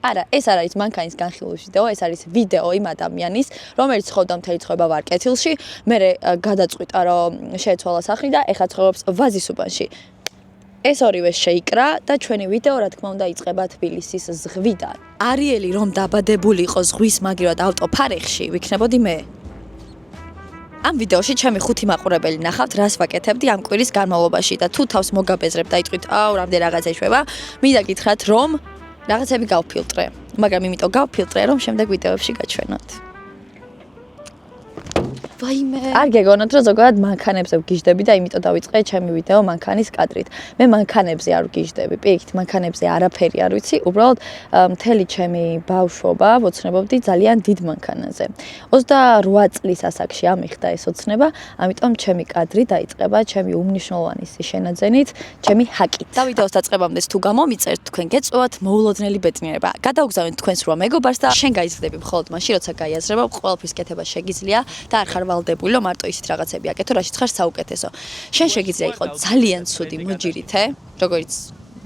არა, ეს არ არის მანქანის განხილვის ვიდეო, ეს არის ვიდეო იმ ადამიანის, რომელიც ცხოვრობდა მთელი ცხოვრება ვარკეთილში, მერე გადაწყვიტა, რომ შეეცვალა სახლი და ეხლა ცხოვრობს ვაზისუბანში. ეს ორივე შეიკრა და ჩვენი ვიდეო, რა თქმა უნდა, იწყება თბილისის ზღვიდან. არიელი რომ დაბადებული იყო ზღვის მაგივრად ავტოფარეხში, ვიქნებოდი მე. ამ ვიდეოში ჩემი 5 მაყურებელი ნახავთ, რას ვაკეთებდი ამ კვირის განმავლობაში და თუ თავს მოგაბეზრებ და იტყვით, აუ, რამდენი რაღაცა იშვება, მინდა გითხრათ, რომ რაღაცები გავფილტრე, მაგრამ იმიტომ გავფილტრე, რომ შემდეგ ვიდეოებში გაჩვენოთ. ვაიმე. არ გეგონოთ, რომ ზოგადად მანქანებზე ვგიჟდები და იმიტომ დავიწყე ჩემი ვიდეო მანქანის კადრით. მე მანქანებზე არ ვგიჟდები, პირიქით, მანქანებზე არაფერი არ ვიცი, უბრალოდ მთელი ჩემი ბავშვობა ვოცნებობდი ძალიან დიდ მანქანაზე. 28 წლის ასაკში ამიხდა ეს ოცნება, ამიტომ ჩემი კადრი დაიწყება ჩემი უმნიშვნელოვანესი შენაძენით, ჩემი ჰაკით. და ვიდეოს დაწყებამდე თუ გამომიწერთ, თქვენ გეწვევათ მოულოდნელი ბედნიერება. გადავგზავნეთ თქვენს რვა მეგობარს და შენ გაიზრდები მხოლოდ მაშინ, როცა გაიაზრებო, ყველაფრის კეთება შეგიძლია და არ ხარ ვალდებული, რომ მარტო ისეთ რაღაცები აკეთო, რაშიც ხარ საუკეთესო. შენ შეგიძლია იყო ძალიან ცუდი მოჯირითე, როგორც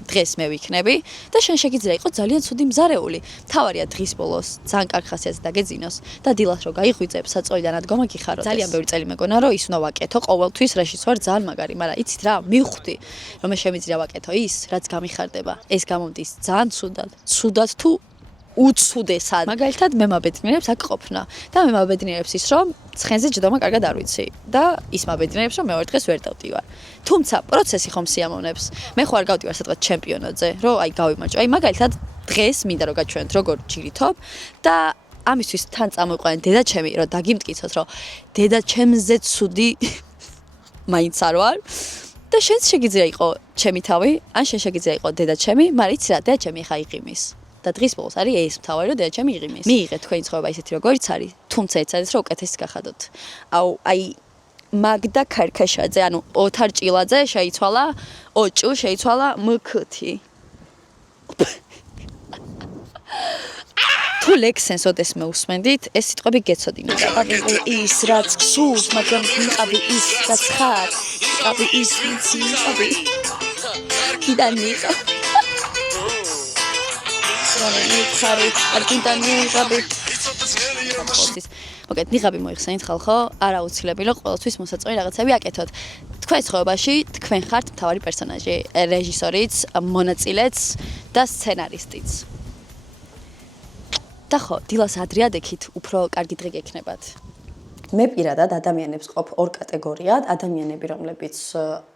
დღეს მე ვიქნები და შენ შეგიძლია იყო ძალიან ცუდი მზარეული. თავარია დღის ბოლოს ძალიან კარგ ხასიათზე დაგეძინოს და დილას რო გაიღვიძებ, საწოლიდან ადგომა გიხაროთ. ძალიან ბევრი წელი მეგონა, რომ ის უნდა ვაკეთო ყოველთვის, რაშიც ვარ ძალიან მაგარი, მაგრამ იცით რა, მივხვდი, რომ მე შემიძლია ვაკეთო ის, რაც გამიხარდება. ეს გამომდის ძალიან ცუდად. ცუდად თუ უცუდესად. მაგალითად, მე მაბედნიერებს აქ ყოფნა და მე მაბედნიერებს ის, რომ ცხენზე ჯდომა კარგად არ ვიცი და ის მაბედნიერებს, რომ მეორე დღეს ვერ დავდივარ. თუმცა პროცესი ხომ სიამოვნებს. მე ხო არ გავდივარ სადღაც ჩემპიონატზე, რომ აი გავიმარჯვო. აი მაგალითად, დღეს მინდა რომ გაჩვენოთ როგორ ჯირითობ და ამისთვის თან წამოიყვანეთ დედაჩემი, რომ დაგიმტკიცოთ, რომ დედაჩემზე ცუდი მაინც არ ვარ. და შენც შეგიძლია იყო ჩემი თავი, ან შენ შეგიძლია იყო დედაჩემი, მაგრამ იცი რა, დედაჩემი ხა იყიმის. და დღის ბოლოს არის ეს მთავარი, რომ დედაჩემი იყიმის. მიიღეთ თქვენი ცხოვრება ისეთი როგორიც არის, თუმცა ეცადეთ რომ უკეთესი გახადოთ. აი მაგდა ქარქაშაძე, ანუ ოთარ ჭილაძე შეიცვალა, ოჭუ შეიცვალა მქთი. თუ ლექსენს ოდეს მეუსმენდით, ეს სიტყვები გეცოდინოთ. ყავი ის რაც გსურს, მაგრამ მიყავი ის რაც ხარ. ყავი ის მიცი, კიდან მიყავ. ხარი არკინტან ნიღაბი მოგეთ ნიღაბი მოიხსენით ხალხო არაუცილებელი რომ ყოველთვის მოსაწყვეტი რაღაცები აკეთოთ თქვენ ცხოვრებაში თქვენ ხართ მთავარი პერსონაჟი რეჟისორიც მონაწილეც და სცენარისტიც და ხო დილას ადრე ადექით უფრო კარგი დღე გექნებათ მე პირადად ადამიანებს ყოფ ორ კატეგორიად ადამიანები რომლებიც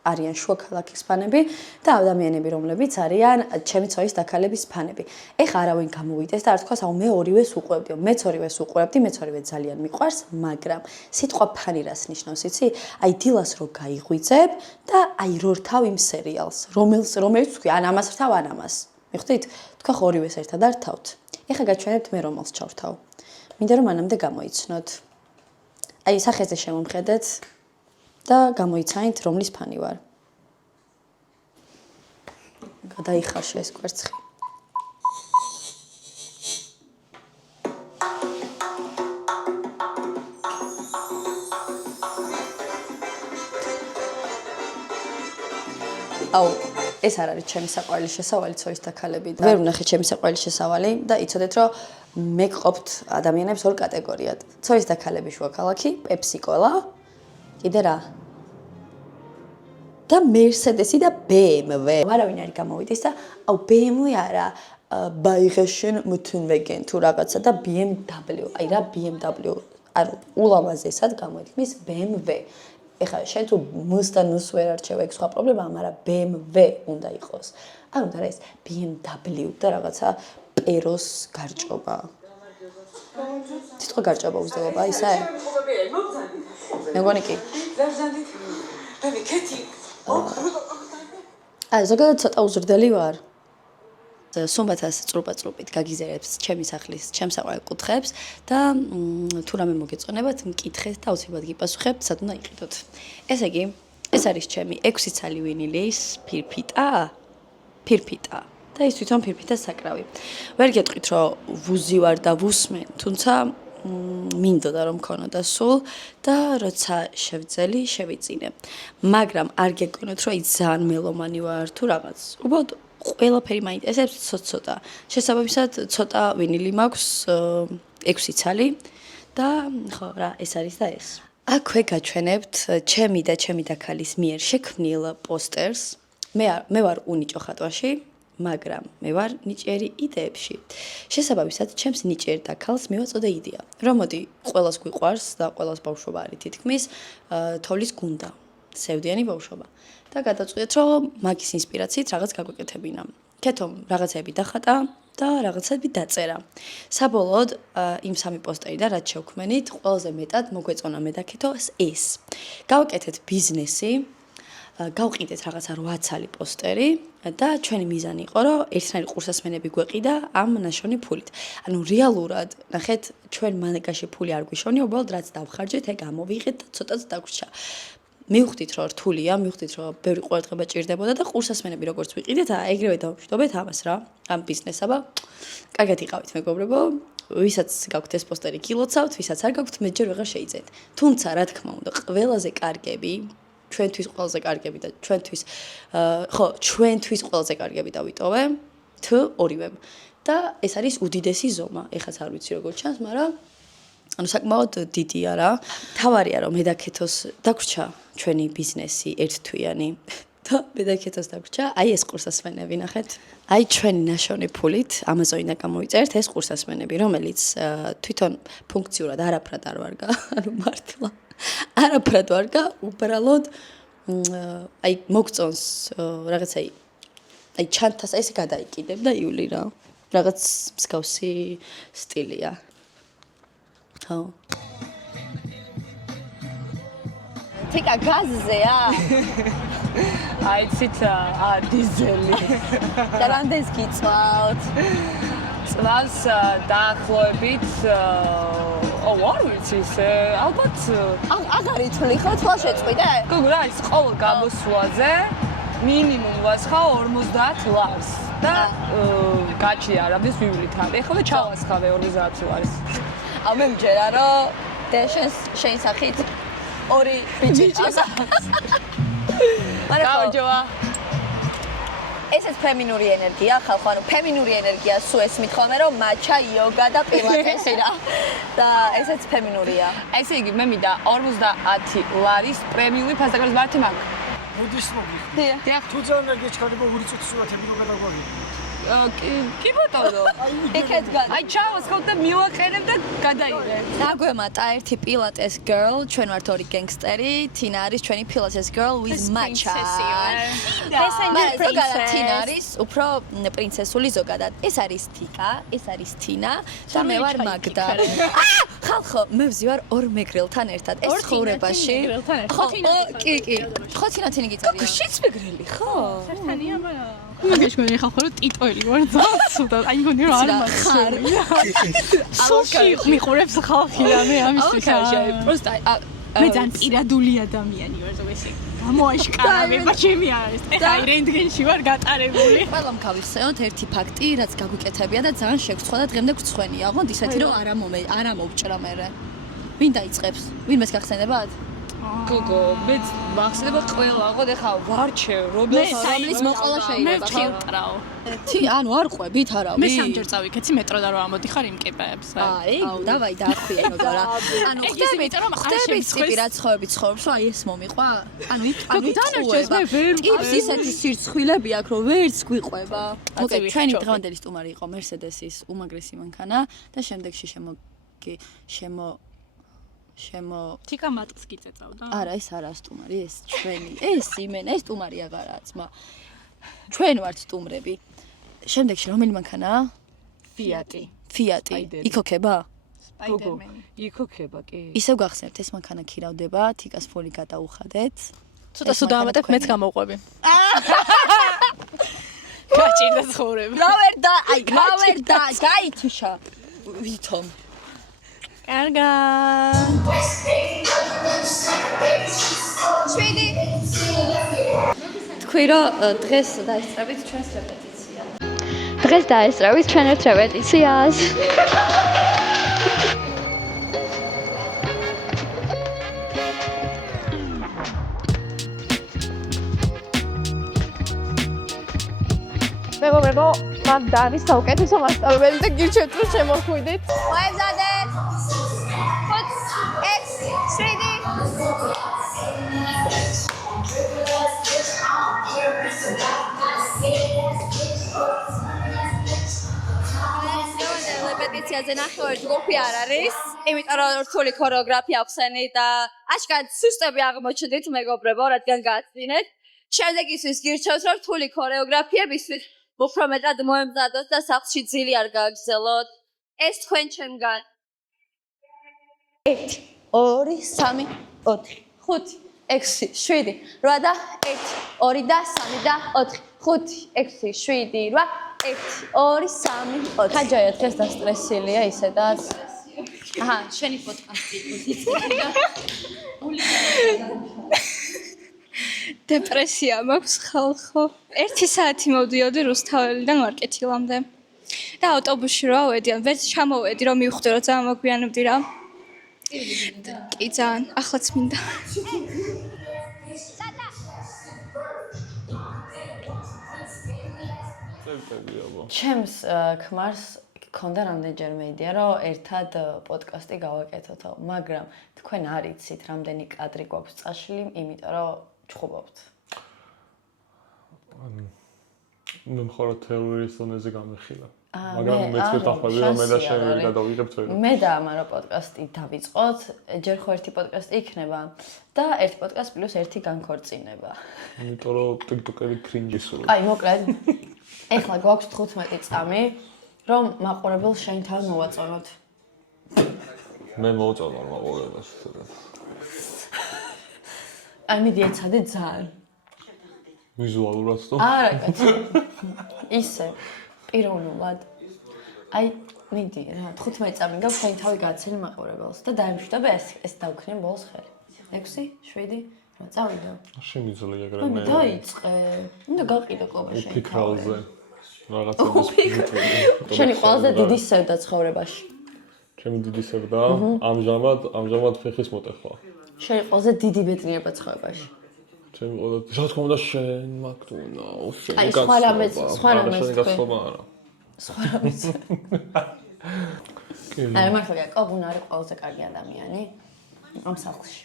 არიან შუა ქალაქის ფანები და ადამიანები რომლებიც არიან ჩემი ცოლის დაქალების ფანები ეხა არავინ გამოვიდეს და არ თქვას აუ მე ორივეს უყვებდი მეც ორივეს უყვებდი მეც ორივე ძალიან მიყვარს მაგრამ სიტყვა ფანი რას ნიშნავს იცი აი დილას რო გაიღვიძებ და აი რო რთავ იმ სერიალს რომელიც თქვი ან ამას რთავ ან ამას მიხვდით თქვა ხო ორივეს ერთად არ რთავთ ეხა გაჩვენებთ მე რომელს ჩავრთავ მინდა რომ მანამდე გამოიცნოთ აი სახეზე შემომხედეთ და გამოიცანით რომლის ფანი ვარ. გადაიხარშა ეს კვერცხი. აუ ეს არ არის ჩემი საყვარელი შესავალი ცოლის დაქალები და ვერ ვნახე ჩემი საყვარელი შესავალი და იცოდეთ რომ მე გყოფთ ადამიანებს ორ კატეგორიად. ცოლის დაქალები შუა ქალაქი, პეპსიკოლა, კიდე რა? და მერსედესი და BMW. არავინ არ გამოვიდეს და აუ BMW არა, Bayerischen Mountainwagen თუ რაღაცა და BMW. აი რა BMW? ანუ ულამაზესად გამოიქმნის BMW. ეხლა შენ თუ მს და ნს ვერ არჩევ ეგ სხვა პრობლემაა, მაგრამ BMW უნდა იყოს. არ უნდა ეს BMW და რაღაცა პეროს გარჭობა. თითქოს გარჭობა უძდება ისა? მეგონი კი. აი ზოგადად ცოტა უზრდელი ვარ. სუმბათას წრუპა-წრუპით გაგიზერებს ჩემი სახლის, ჩემს საყვარელ კუთხეებს და თუ რამე მოგეწონებათ, მკითხეთ და აუცილებლად გიპასუხებთ, სად უნდა იყიდოთ. ესე იგი, ეს არის ჩემი 6 ცალი ვინილის ფირფიტა. და ის თვითონ ფირფიტა საკრავი. ვერ გეტყვით, რომ ვუზი ვარ და ვუსმენ, თუმცა მინდოდა რომ მქონოდა სულ და როცა შევძელი, შევიწინე. მაგრამ არ გეკონოთ, რომ ის ძალიან მელომანი ვარ თუ რაღაც. უბრალოდ ყველაფერი მაინტერესებს ცოტა. შესაბამისად, ცოტა ვინილი მაქვს 6 ცალი და ხო რა, ეს არის და ეს. აქვე გაჩვენებთ ჩემი და ჩემი დაქალის მიერ შექმნილ პოსტერს. მე ვარ უნიჭო ხატვაში, მაგრამ მე ვარ ნიჭიერი იდეებში. შესაბამისად, ჩემს ნიჭიერ დაქალს მივაწოდე იდეა, რომ მოდი ყველას გვიყვარს და ყველას ბავშვობა არის თითქმის თოვლის გუნდა, სევდიანი ბავშვობა. და გადაწყვეტეთ, რომ მაგის ინსპირაციით რაღაც გაგვეკეთებინა. ქეთომ რაღაცები დახატა და რაღაცები დაწერა. საბოლოოდ იმ სამი პოსტერიდან რაც შევქმენით, ყველაზე მეტად მოგვეწონა მე და ქეთოს ეს. გავაკეთეთ ბიზნესი, გავყიდეთ რაღაცა 8 ცალი პოსტერი და ჩვენი მიზანი იყო, რომ ერთნაირი ყურსასმენები გვეყიდა ამ ნაშოვნი ფულით. ანუ რეალურად, ნახეთ, ჩვენ მანაგაში ფული არ გვიშოვნია, უბრალოდ რაც დავხარჯეთ, ეგ ამოვიღეთ და ცოტაც დაგვრჩა. მივხვდით, რომ რთულია, მივხვდით, რომ ბევრი ყურადღება ჭირდებოდა და ყურსასმენები როგორც ვიყიდეთ, ეგრევე დავშვიდობეთ ამას რა, ამ ბიზნესს, აბა. კარგად იყავით, მეგობრებო. ვისაც გაქვთ ეს პოსტერი კილოცავთ, ვისაც არ გაქვთ, მე ჯერ ვეღარ შეიძენთ. თუმცა, რა თქმა უნდა, ყველაზე კარგები ჩვენთვის ყველაზე კარგები და ჩვენთვის ყველაზე კარგები დავიტოვე თუ ორივემ. და ეს არის უდიდესი ზომა. ეხაც არ ვიცი როგორ ჩანს, მაგრამ ანუ საკმაოდ დიდია რა. თავარია რომ მე და ქეთოს დაგვრჩა ჩვენი ბიზნესი ერთთვიანი და მე და ქეთოს დაგვრჩა აი ეს ყურსასმენები ნახეთ. აი ჩვენი ნაშოვნი ფულით Amazon-დან გამოვიწერთ ეს ყურსასმენები, რომელიც თვითონ ფუნქციურად არაფრად არ ვარგა, ანუ მართლა არაფრად ვარგა, უბრალოდ აი მოგწონს რაღაცა აი ჩანთას ესე გადაიკიდებ და იული რა. რაღაც მსგავსი სტილია. ხო. თიკა გაზზეა? აი ცით დიზელი. და რამდენს გიწვავთ? წვავს დაახლოებით არ ვიცი ისე ალბათ აღარ ითვლი ხო თვალ შეწყვიტე? გოგო რა ის ყოველ გამოსვლაზე მინიმუმ ვასხავ 50 ლარს და გაჩი არაბის ვივლით ამ. ეხლა ჩავასხავე 50 ლარს. მე მჯერა რომ შენ სახით ორი ბიჭი ყავს. გაუჯოა. ესეც ფემინური ენერგია, ხალხო, ანუ ფემინური ენერგია სულ ესმით ხოლმე რომ მაჩა, იოგა და პილატესი რა. და ესეც ფემინურია. ესე იგი მე მინდა 50 ლარის პრემიული ფასდაგროს მართი მაქვს. მოდის მოგიხ. დიახ. თუ ძალიან ენერგია ჩქარდება 2 წუთი სურათები რო გადაგვაგები. კი ბატონო. ეკეთ გადა. აი ჩავასხავ და მივაყენებ და გადაიღე. დაგვემატა ერთი პილატეს girl, ჩვენ ვართ ორი გენგსტერი, თინა არის ჩვენი პილატეს girl with matcha. თინა არის უფრო პრინცესული ზოგადად. ეს არის თიკა, ეს არის თინა და მე ვარ მაგდა. ხალხო, მე ვზივარ ორ მეგრელთან ერთად. ეს ცხოვრებაში. ხო, კი. ხო, თინა თინი გიწევია. გოგოშიც მეგრელი, ხო? ერთანია, მაგრამ მაგაში მგონი ხალხო რომ ტიტოელი ვარ ზუსტად. აი მგონი რომ არ მაქვს. სულში მიყურებს ხალხი რა მე ამისთვის ხარშე. პროსტა მე ძალიან პირადული ადამიანი ვარ ზოგადად. გამოაშკარავება ჩემი არის. ეხლა აი რენტგენში ვარ გატარებული. ყველამ გავიხსენოთ ერთი ფაქტი, რაც გაგვიკეთებია და ძალიან შეგცხვა და დღემდე გვცხვენია. ოღონდ ისეთი რომ არა მოვჭრა მერე. ვინ დაიწყებს? ვინმეს გახსენებათ? გოგო, მე მახსენდება ყველა, აღოდ ეხლა ვარჩევ, რომლის მოყოლა შეიძლება. მე ვჩილტრაო. ანუ არ ყვებით არავინ. მე სამჯერ წავიქეცი მეტრო და რო ამოდიხარ იმ კეპეებს. აუ, დავაი დაახვიე მოგა რა. ანუ ხდებით ტიპი რა ცხოვრებით ცხოვრობს, რომ აი ეს მომიყვა? ანუ დანარჩენს მე ვერ ტიპს ისეთი სირცხვილები აქვს, რომ ვერც გვიყვება. მოგეთ, ჩვენი დღევანდელი სტუმარი იყო Mercedes-ის უმაგრესი მანქანა და შემდეგში თიკა მატყს გიწეწავდა. არა, ეს არა სტუმარი, ეს ჩვენი. ეს იმენა, ეს სტუმარი აღარაა, ძმა. ჩვენ ვართ სტუმრები. შემდეგში რომელი მანქანაა? ფიატი. იქოქება? სპაიდერმენი. იქოქება, კი. ისევ გახსენებთ, ეს მანქანა ქირავდება, თიკას ფული გადაუხადეთ. ცოტა სულ დავამატებ, მეც გამოვყვები. გაჭირდა ცხოვრება. რა ვერ გაითიშა. ვითომ კარგა. თქვი რომ დღეს დაესწრებით ჩვენს რეპეტიცია. დღეს დაესწრებით ჩვენ ერთ რეპეტიციას. მე მეგობრებო, მაგ დავის საუკეთესო მასწავლებელი და გირჩევთ რომ შემოხვიდეთ. მოემზადეთ 5 რეპეტიციაზე ნახევარი ჯგუფი არ არის, იმიტომ რომ რთული ქორეოგრაფია ახსენე და აშკარად სუსტები აღმოჩნდით მეგობრებო, რადგან გააცდინეთ. შემდეგ ისვის გირჩევთ რომ რთული ქორეოგრაფიებისთვის უფრო მეტად მოემზადოთ და სახლში ძილი არ გააგრძელოთ. ეს თქვენ ჩემგან 1 2 3 4 5 6 7 8 და 1 2 და 3 და 4 5 6 7 8 1 2 3 4 ხაჯაია დღეს დასტრესილია ისედაც. აჰა, შენი პოდკასტი იცით. დეპრესია მაქვს ხალხო. 1 საათი მოვდიოდი რუსთაველიდან მარკეტილამდე. და ავტობუსში რო ავედი, ვერც ჩამოვედი რომ მივხვდი რომ ძალიან მოგვიანებდი რა. კი ძალიან, ახლაც მინდა. ჩემს ქმარს ქონდა რამდენჯერმე იდეა რომ ერთად პოდკასტი გავაკეთოთო, მაგრამ თქვენ არ იცით რამდენი კადრი გვაქვს წაშლილი, იმიტომ რომ ჩხუბობთ. მე მხოლოდ თეორიის დონეზე გამიხილა. მაგრამ მეც ვეთანხმები რომ მე და შენ გადავიღებთ ვერ. მე და ამარო პოდკასტი დავიწყოთ, ჯერ ხო ერთი პოდკასტი იქნება და ერთი პოდკასტ პლუს ერთი განქორწინება. იმიტომ რომ TikTok-ერი კრინჯი სულ. აი, მოკლედ. ეხლა გვაქვს 15 წამი, რომ მაყურებელს შენ თან მოვაწონოთ. მე მოვწონო მაყურებელს. აი, მიდი ეცადე ძალიან. ვიზუალურად თო? არა, კაცო. ისე პიროვნულად. აი, მიდი რა, 15 წამი გაქვს, შენ თავი გააცენი მაყურებელს და დაემშვიდობა ეს დავქნე ბოლოს ხელი. 6, 7, რა წავიდო. შემიძლია მე გრამე. დაიწყე. უნდა გაყიდო კობა შენ. ფიქრალზე. რაღაცების ფიქრი. შენი ყველაზე დიდი სევდა ცხოვრებაში. ჩემი დიდი სევდა, ამჟამად ფეხის მოტეხვა. შენი ყველაზე დიდი ბედნიერება ცხოვრებაში. ჩემი ყველაზე, რა თქმა უნდა, შენ მაგდუნა, შენ აი, გაცნობა. სხვა რამეც შენი გაცნობა არა. სხვა რამეც. აი, მართლა კობუნა არის ყველაზე კარგი ადამიანი ამ სახლში.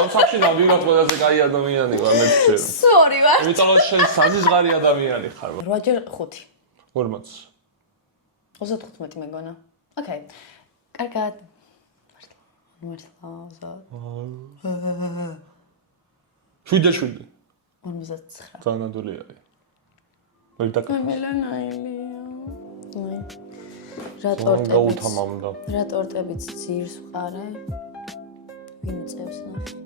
ამ სახში ნამდვილად ყველაზე კაი ადამიანი ვარ მე ვწერ. სორი ვარ. იმიტომ რომ შენ საზღარი ადამიანი ხარ. 8-ჯერ 5. 40. 35 მეგონა. ოკეი. კარგად. მართლა. 7-7. 59. ძალიან ადვილი არის. მე დაკარგე. მელანაილია. გაუთამამდა. რა ტორტებიც ძირს ვყარე. ვინ წევს ნახე.